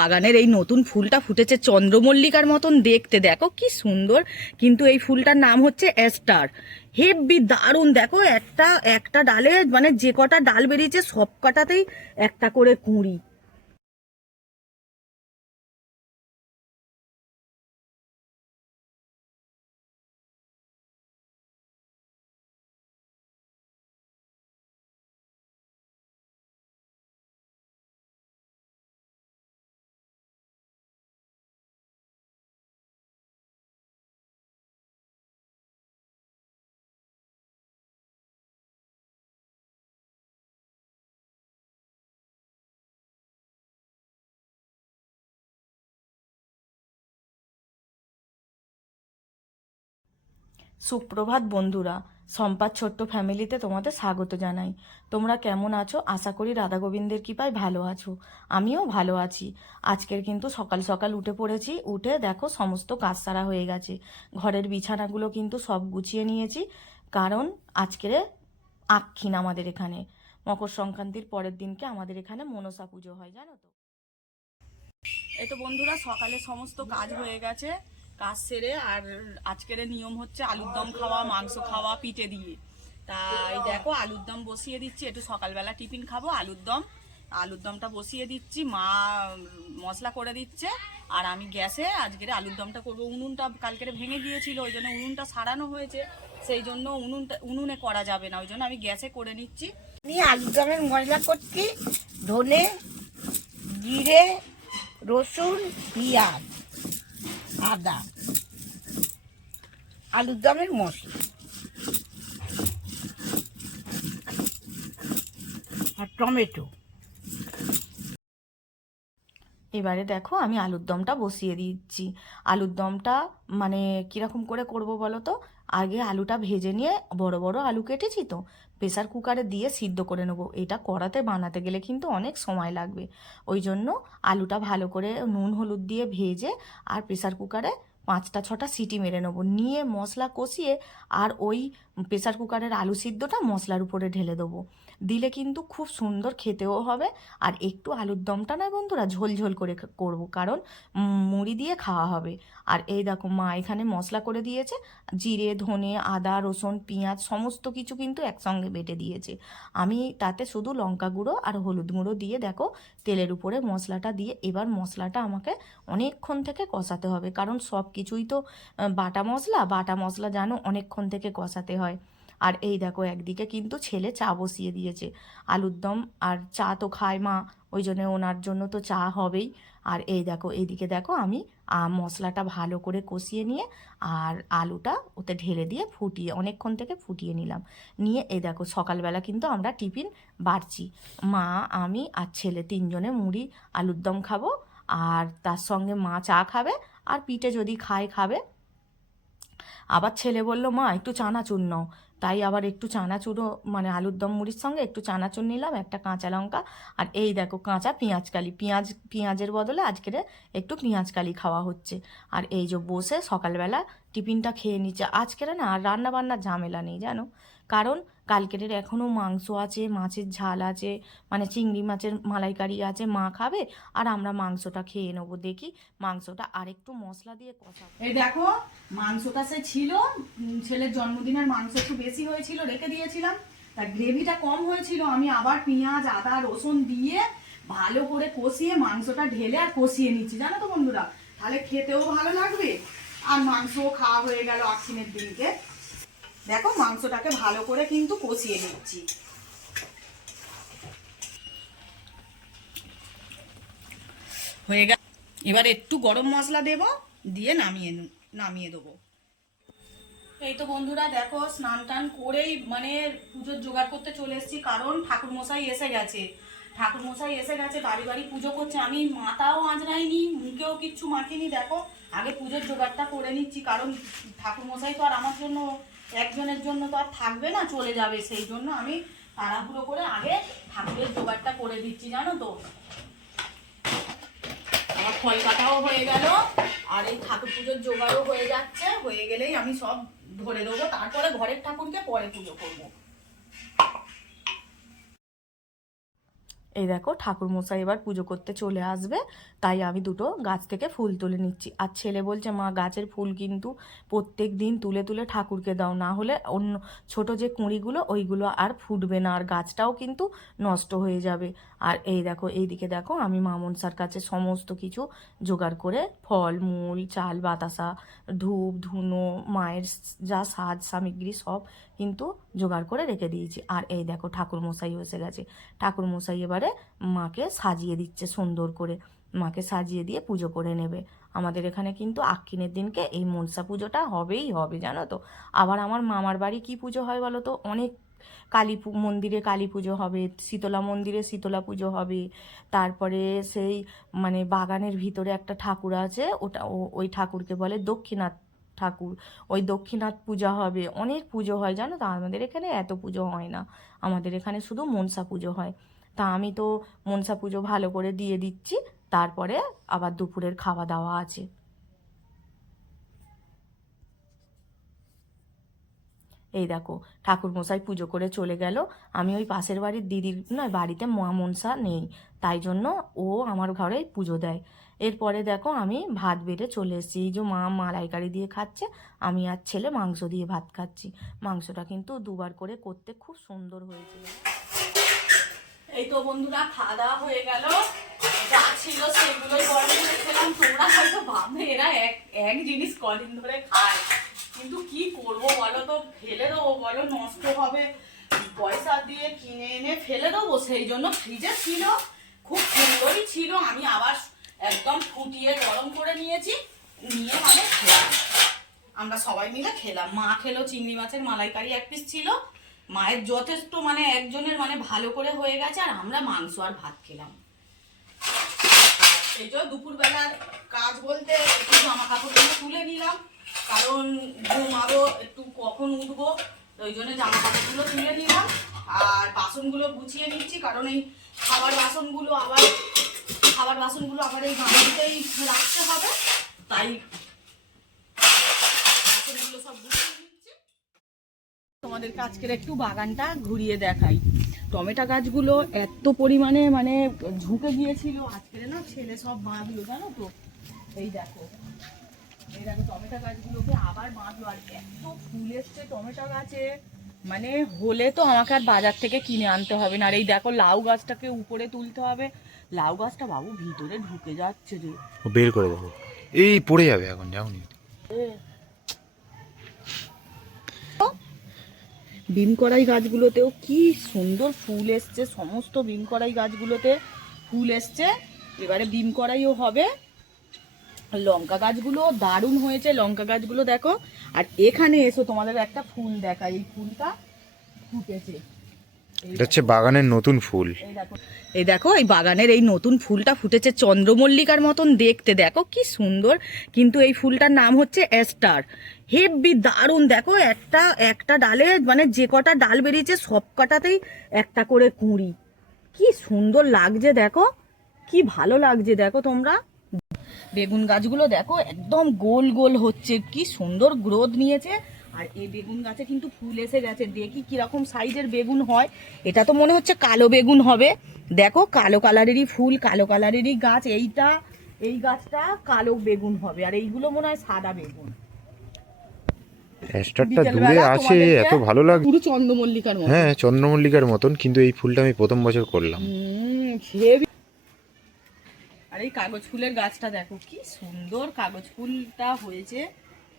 বাগানের এই নতুন ফুলটা ফুটেছে, চন্দ্রমল্লিকার মতন দেখতে, দেখো কি সুন্দর। কিন্তু এই ফুলটার নাম হচ্ছে অ্যাস্টার। হেব্বি দারুণ। দেখো একটা একটা ডালে মানে যে কটা ডাল বেরিয়েছে সব কটাতেই একটা করে কুঁড়ি। সুপ্রভাত বন্ধুরা, সম্পাদ ছোট্ট ফ্যামিলিতে তোমাদের স্বাগত জানাই। তোমরা কেমন আছো? আশা করি রাধা গোবিন্দের কৃপায় ভালো আছো। আমিও ভালো আছি। আজকের কিন্তু সকাল সকাল উঠে পড়েছি। উঠে দেখো সমস্ত কাজ সারা হয়ে গেছে। ঘরের বিছানাগুলো কিন্তু সব গুছিয়ে নিয়েছি, কারণ আজকের আক্ষিন আমাদের এখানে মকর সংক্রান্তির পরের দিনকে আমাদের এখানে মনসা পুজো হয়, জানো তো। এই তো বন্ধুরা, সকালে সমস্ত কাজ হয়ে গেছে। কাজ সেরে আর আজকের নিয়ম হচ্ছে আলুর দম খাওয়া, মাংস খাওয়া পিঠে দিয়ে। তাই দেখো আলুর দম বসিয়ে দিচ্ছি, একটু সকালবেলা টিফিন খাবো। আলুর দমটা বসিয়ে দিচ্ছি, মা মশলা করে দিচ্ছে আর আমি গ্যাসে আজকের আলুর দমটা করবো। উনুনটা কালকেরে ভেঙে গিয়েছিল, ওই জন্য উনুনটা সারানো হয়েছে, সেই জন্য উনুনে করা যাবে না, ওই জন্য আমি গ্যাসে করে নিচ্ছি। আমি আলুর দমের মশলা করছি। ধনে, জিরে, রসুন, পেঁয়াজ, আদা, আলুর দমের মশলা আর টমেটো। এবারে দেখো আমি আলুর দমটা বসিয়ে দিচ্ছি। আলুর দমটা মানে কিরকম করে করব বলো তো। আগে আলুটা ভেজে নিয়ে, বড় বড় আলু কেটেছি তো, প্রেসার কুকারে দিয়ে সিদ্ধ করে নেবো। এটা কড়াতে বানাতে গেলে কিন্তু অনেক সময় লাগবে, ওই জন্য আলুটা ভালো করে নুন হলুদ দিয়ে ভেজে আর প্রেসার কুকারে 5টা 6টা সিটি মেরে নেবো। নিয়ে মশলা কষিয়ে আর ওই প্রেসার কুকারের আলু সিদ্ধটা মশলার উপরে ঢেলে দেবো। দিলে কিন্তু খুব সুন্দর খেতেও হবে। আর একটু আলুর দমটা নয় বন্ধুরা, ঝোল ঝোল করে করব, কারণ মুড়ি দিয়ে খাওয়া হবে। আর এই দেখো মা এখানে মশলা করে দিয়েছে, জিরে, ধনে, আদা, রসুন, পেঁয়াজ সমস্ত কিছু কিন্তু একসঙ্গে বেটে দিয়েছে। আমি তাতে শুধু লঙ্কা গুঁড়ো আর হলুদ গুঁড়ো দিয়ে দেখো তেলের উপরে মশলাটা দিয়ে এবার মশলাটা আমাকে অনেকক্ষণ থেকে কষাতে হবে, কারণ সব কিছুই তো বাটা মশলা জানো অনেকক্ষণ থেকে কষাতে হয়। আর এই দেখো একদিকে কিন্তু ছেলে চা বসিয়ে দিয়েছে। আলুর দম আর চা তো খায় মা, ওই জন্য ওনার জন্য তো চা হবেই। আর এই দেখো এইদিকে দেখো আমি মশলাটা ভালো করে কষিয়ে নিয়ে আর আলুটা ওতে ঢেলে দিয়ে অনেকক্ষণ থেকে ফুটিয়ে নিলাম। নিয়ে এই দেখো সকালবেলা কিন্তু আমরা টিফিন বাড়ছি, মা, আমি আর ছেলে তিনজনে মুড়ি আলুর দম খাবো। আর তার সঙ্গে মা চা খাবে, আর পিঠে যদি খায় খাবে। আবার ছেলে বলল মা একটু চানাচুর নাও, তাই আবার একটু চানাচুরও মানে আলুর দম মুড়ির সঙ্গে একটু চানাচুর নিলাম, একটা কাঁচা লঙ্কা আর এই দেখো কাঁচা পেঁয়াজকালি, পেঁয়াজের বদলে আজকের একটু পেঁয়াজকালি খাওয়া হচ্ছে। আর এই যে বসে সকালবেলা টিফিনটা খেয়ে নিচ্ছে। আজকের না আর রান্না বান্নার ঝামেলা নেই জানো, কারণ কালকের এখনও মাংস আছে, মাছের ঝাল আছে, মানে চিংড়ি মাছের মালাইকারি আছে, মা খাবে আর আমরা মাংসটা খেয়ে নেবো। দেখি মাংসটা আরেকটু মশলা দিয়ে কষাবো। এই দেখো মাংসটা সে ছিল, ছেলের জন্মদিনের মাংস একটু বেশি হয়েছিল, রেখে দিয়েছিলাম, তার গ্রেভিটা কম হয়েছিল। আমি আবার পেঁয়াজ, আদা, রসুন দিয়ে ভালো করে কষিয়ে মাংসটা ঢেলে আর কষিয়ে নিচ্ছি, জানো তো বন্ধুরা, তাহলে খেতেও ভালো লাগবে আর মাংসও খাওয়া হয়ে গেল আশ্বিনের দিনকে। দেখো মাংসটাকে ভালো করে কিন্তু কষিয়ে নিচ্ছি। হয়ে গেল, এবার একটু গরম মশলা দেব, দিয়ে নামিয়ে দেবো। এই তো বন্ধুরা দেখো স্নান টান করেই মানে পুজোর জোগাড় করতে চলে এসেছি, কারণ ঠাকুরমশাই এসে গেছে। বাড়ি বাড়ি পুজো করছে। আমি মাথাও আঁচড়াইনি, মুখেও কিচ্ছু মাখিনি। দেখো আগে পুজোর জোগাড়টা করে নিচ্ছি, কারণ ঠাকুরমশাই তো আর আমার জন্য, একজনের জন্য তো আর থাকবে না, চলে যাবে, সেই জন্য আমি তাড়াহুড়ো করে আগে ঠাকুরের জোগাড়টা করে দিচ্ছি, জানো তো। আমার ফল কাটাও হয়ে গেল আর এই ঠাকুর পুজোর জোগাড়ও হয়ে যাচ্ছে। হয়ে গেলেই আমি সব ধরে দেবো, তারপরে ঘরের ঠাকুরকে পরে পুজো করব। এই দেখো ঠাকুরমশাই এবার পুজো করতে চলে আসবে, তাই আমি দুটো গাছ থেকে ফুল তুলে নিচ্ছি। আর ছেলে বলছে, মা গাছের ফুল কিন্তু প্রত্যেক দিন তুলে তুলে ঠাকুরকে দাও, না হলে অন্য ছোট যে কুঁড়িগুলো ওইগুলো আর ফুটবে না, আর গাছটাও কিন্তু নষ্ট হয়ে যাবে। আর এই দেখো এইদিকে দেখো আমি মা মনসার কাছে সমস্ত কিছু জোগাড় করে ফল মূল চাল বাতাসা ধূপ ধুনো মায়ের যা সাজ সামগ্রী সব কিন্তু জোগাড় করে রেখে দিয়েছি। আর এই দেখো ঠাকুরমশাই এসে গেছে। ঠাকুরমশাই এবারে মাকে সাজিয়ে দিচ্ছে সুন্দর করে, মাকে সাজিয়ে দিয়ে পুজো করে নেবে। আমাদের এখানে কিন্তু আক্কিনের দিনকে এই মনসা পুজোটা হবেই হবে, জানো তো। আবার আমার মামার বাড়ি কি পুজো হয় বলো তো, অনেক মন্দিরে কালী পুজো হবে, শীতলা মন্দিরে শীতলা পুজো হবে, তারপরে সেই মানে বাগানের ভিতরে একটা ঠাকুর আছে, ওই ঠাকুরকে বলে দক্ষিণাথ ঠাকুর, ওই দক্ষিণাথ পূজা হবে, অনেক পুজো হয় জানো তো। আমাদের এখানে এত পুজো হয় না, আমাদের এখানে শুধু মনসা পুজো হয়। তা আমি তো মনসা পুজো ভালো করে দিয়ে দিচ্ছি, তারপরে আবার দুপুরের খাওয়া দাওয়া আছে। এই দেখো ঠাকুরমশাই পুজো করে চলে গেল। আমি ওই পাশের বাড়ির দিদির নয় বাড়িতে মা মনসা নেই, তাই জন্য ও আমার ঘরে পুজো দেয়। এরপরে দেখো আমি ভাত বেড়ে চলে এসেছি, এই যে মা মালাইকারি দিয়ে খাচ্ছে, আমি আর ছেলে মাংস দিয়ে ভাত খাচ্ছি। মাংসটা কিন্তু দুবার করে করতে খুব সুন্দর হয়েছিল। এই তো বন্ধুরা খাওয়া দাওয়া হয়ে গেল, যা ছিল সেগুলোই গরম করে খেলাম। তোমরা হয়তো ভাববে এরা এক এক জিনিস কদিন ধরে খায়, কিন্তু কি করব বলো তো, ফেলে দেবো বলো, নষ্ট হবে, পয়সা দিয়ে কিনে এনে ফেলে দেবো, সেই জন্য ফ্রিজে ছিল, খুব সুন্দরই ছিল। আমি আবার একদম ফুটিয়ে গরম করে নিয়েছি, নিয়ে মানে খেলাম, আমরা সবাই মিলে খেলাম। মা খেলো চিংড়ি মাছের মালাইকারি 1 পিস ছিল, মায়ের যথেষ্ট মানে একজনের মানে ভালো করে হয়ে গেছে, আর আমরা মাংস আর ভাত খেলাম। এই যে দুপুরবেলার কাজ বলতে একটু জামা কাপড়গুলো তুলে নিলাম, কারণ ঘুমাবো, একটু কখন উঠবো, ওই জন্য জামা কাপড়গুলো তুলে নিলাম। আর বাসনগুলো গুছিয়ে নিচ্ছি, কারণ এই খাবার বাসনগুলো আবার এই গাড়িতেই রাখতে হবে, তাই বাসনগুলো সব গুছিয়ে নিচ্ছি। তোমাদেরকে আজকের একটু বাগানটা ঘুরিয়ে দেখাই। টমেটো গাছগুলো এত পরিমাণে মানে ঝুঁকে গিয়েছিল, আজকের না ছেলে সব বাঁধলো জানো তো। এই দেখো টমেটো গাছগুলোকে আবার বাঁধলো, আর এত ফুল এসছে টমেটো গাছে, মানে হলে তো আমাকে আর বাজার থেকে কিনে আনতে হবে না। আর এই দেখো লাউ গাছটাকে উপরে তুলতে হবে, লাউ গাছটা বাবু ভিতরে ঢুকে যাচ্ছে রে, বের করে দেবো, এই পড়ে যাবে এখন, যাওনি। বিন কড়াই গাছগুলোতেও কি সুন্দর ফুল এসছে, সমস্ত বিন কড়াই গাছগুলোতে ফুল এসছে। এবারে বিন কড়াইও হবে। লঙ্কা গাছগুলো দারুণ হয়েছে, লঙ্কা গাছগুলো দেখো। আর এখানে এসো তোমাদের একটা ফুল দেখাই, এই ফুলটা ফুটেছে, এটা হচ্ছে বাগানের নতুন ফুল। এই দেখো এই বাগানের এই নতুন ফুলটা ফুটেছে, চন্দ্রমল্লিকার মতন দেখতে, দেখো কি সুন্দর। কিন্তু এই ফুলটার নাম হচ্ছে অ্যাস্টার, হেব্বি দারুণ। দেখো একটা একটা ডালে মানে যে কটা ডাল বেরিয়েছে সব কটাতেই একটা করে কুঁড়ি, কি সুন্দর লাগছে দেখো, কি ভালো লাগছে দেখো তোমরা। বেগুন গাছগুলো দেখো একদম গোল গোল হচ্ছে, কি সুন্দর গ্রোথ নিয়েছে। আর এই বেগুন গাছে কিন্তু ফুল এসে গেছে, দেখি কিরকম সাইজের বেগুন হয়। এটা তো মনে হচ্ছে কালো বেগুন হবে, দেখো কালো কালারেরই ফুল, কালো কালারেরই গাছ। এই গাছটা কালো বেগুন হবে, আর এইগুলো মনে হয় সাদা বেগুন। অ্যাস্টারটা দূরে আছে, এত ভালো লাগে, পুরো চন্দ্রমল্লিকার মতো। হ্যাঁ চন্দ্রমল্লিকার মতন, কিন্তু এই ফুলটা আমি প্রথম বছর করলাম। আর এই কাগজ ফুলের গাছটা দেখো কি সুন্দর কাগজ ফুলটা হয়েছে,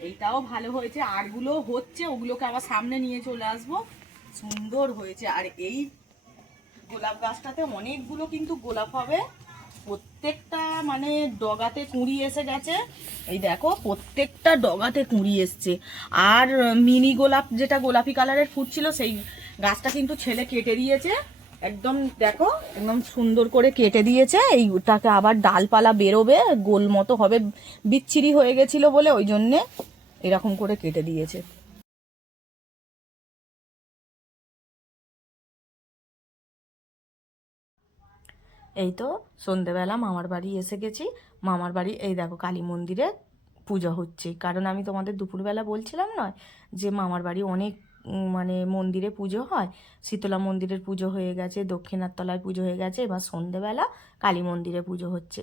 এইটাও ভালো হয়েছে, আরগুলো হচ্ছে, ওগুলোকে আবার সামনে নিয়ে চলে আসবো, সুন্দর হয়েছে। আর এই গোলাপ গাছটাতে অনেকগুলো কিন্তু গোলাপ হবে, প্রত্যেকটা মানে ডগাতে কুঁড়ি এসে গেছে। এই দেখো প্রত্যেকটা ডগাতে কুঁড়ি এসছে। আর মিনি গোলাপ যেটা গোলাপি কালারের ফুটছিল সেই গাছটা কিন্তু ছেলে কেটে দিয়েছে, একদম দেখো একদম সুন্দর করে কেটে দিয়েছে। এইটাকে আবার ডালপালা বেরোবে, গোল মতো হবে, বিচ্ছিরি হয়ে গেছিল বলে ওই জন্যে এরকম করে কেটে দিয়েছে। এই তো সন্ধেবেলা মামার বাড়ি এসে গেছি। মামার বাড়ি এই দেখো কালী মন্দিরে পুজো হচ্ছে, কারণ আমি তোমাদের দুপুরবেলা বলছিলাম নয় যে মামার বাড়ি অনেক মানে মন্দিরে পুজো হয়, শীতলা মন্দিরের পুজো হয়ে গেছে, দক্ষিণার তলায় পুজো হয়ে গেছে, এবার সন্ধেবেলা কালী মন্দিরে পুজো হচ্ছে।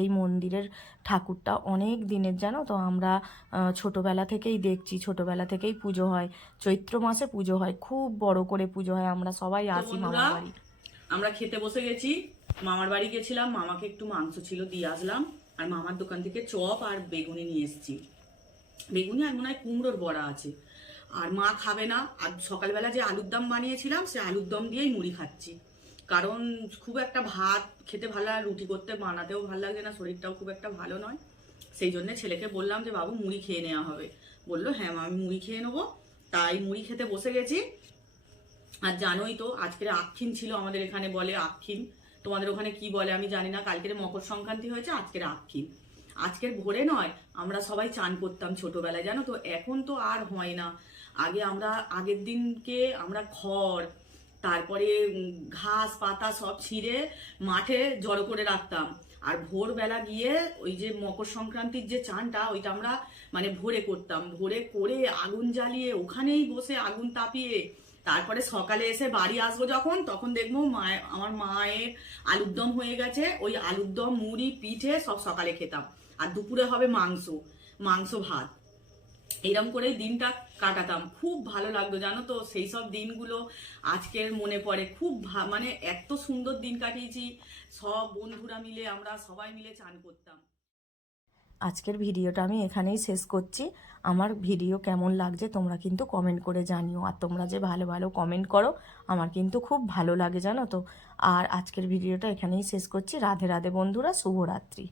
এই মন্দিরের ঠাকুরটা অনেক দিনের, জানো তো, আমরা ছোটোবেলা থেকেই দেখছি, ছোটোবেলা থেকেই পুজো হয়, চৈত্র মাসে পুজো হয়, খুব বড় করে পুজো হয়, আমরা সবাই আসি মামার বাড়ি। আমরা খেতে বসে গেছি, মামার বাড়ি গেছিলাম, মামাকে একটু মাংস ছিল দিয়ে আসলাম, আর মামার দোকান থেকে চপ আর বেগুনি নিয়ে এসেছি। বেগুনি আর মনে হয় কুমড়োর বড়া আছে, আর মা খাবে না। আর সকালবেলা যে আলুর দম বানিয়েছিলাম সে আলুর দম দিয়েই মুড়ি খাচ্ছি, কারণ খুব একটা ভাত খেতে ভালো লাগে, রুটি করতে বানাতেও ভালো লাগে না, শরীরটাও খুব একটা ভালো নয়। সেই জন্য ছেলেকে বললাম যে বাবু মুড়ি খেয়ে নেওয়া হবে, বললো হ্যাঁ মা আমি মুড়ি খেয়ে নেবো, তাই মুড়ি খেতে বসে গেছি। আর জানোই তো আজকের আক্ষিন ছিল, আমাদের এখানে বলে আক্ষিন, তোমাদের ওখানে কি বলে আমি জানি না। কালকের মকর সংক্রান্তি হয়েছে, আজকের আক্ষিন। আজকের ভোরে নয়, আমরা সবাই চান করতাম ছোটবেলায়, জানো তো, এখন তো আর হয় না। আগে আমরা আগের দিনকে আমরা খড়, তারপরে ঘাস পাতা সব ছিঁড়ে মাঠে জড়ো করে রাখতাম, আর ভোরবেলা গিয়ে ওই যে মকর সংক্রান্তির যে চানটা ওইটা আমরা মানে ভোরে করতাম, ভোরে করে আগুন জ্বালিয়ে ওখানেই বসে আগুন তাপিয়ে তারপরে সকালে এসে বাড়ি আসবো যখন, তখন দেখবো আমার মায়ের আলুর দম হয়ে গেছে, ওই আলুর দম মুড়ি পিঠে সব সকালে খেতাম। আর দুপুরে হবে মাংস ভাত, এইরকম করেই দিনটা কাটাতাম, খুব ভালো লাগতো, জানো তো। সেই সব দিনগুলো আজকের মনে পড়ে, খুব মানে এত সুন্দর দিন কাটিয়েছি, সব বন্ধুরা মিলে আমরা সবাই মিলে চান করতাম। আজকের ভিডিওটা আমি এখানেই শেষ করছি। আমার ভিডিও কেমন লাগছে তোমরা কিন্তু কমেন্ট করে জানিও, আর তোমরা যে ভালো ভালো কমেন্ট করো আমার কিন্তু খুব ভালো লাগে, জানো তো। আর আজকের ভিডিওটা এখানেই শেষ করছি। রাধে রাধে বন্ধুরা, শুভরাত্রি।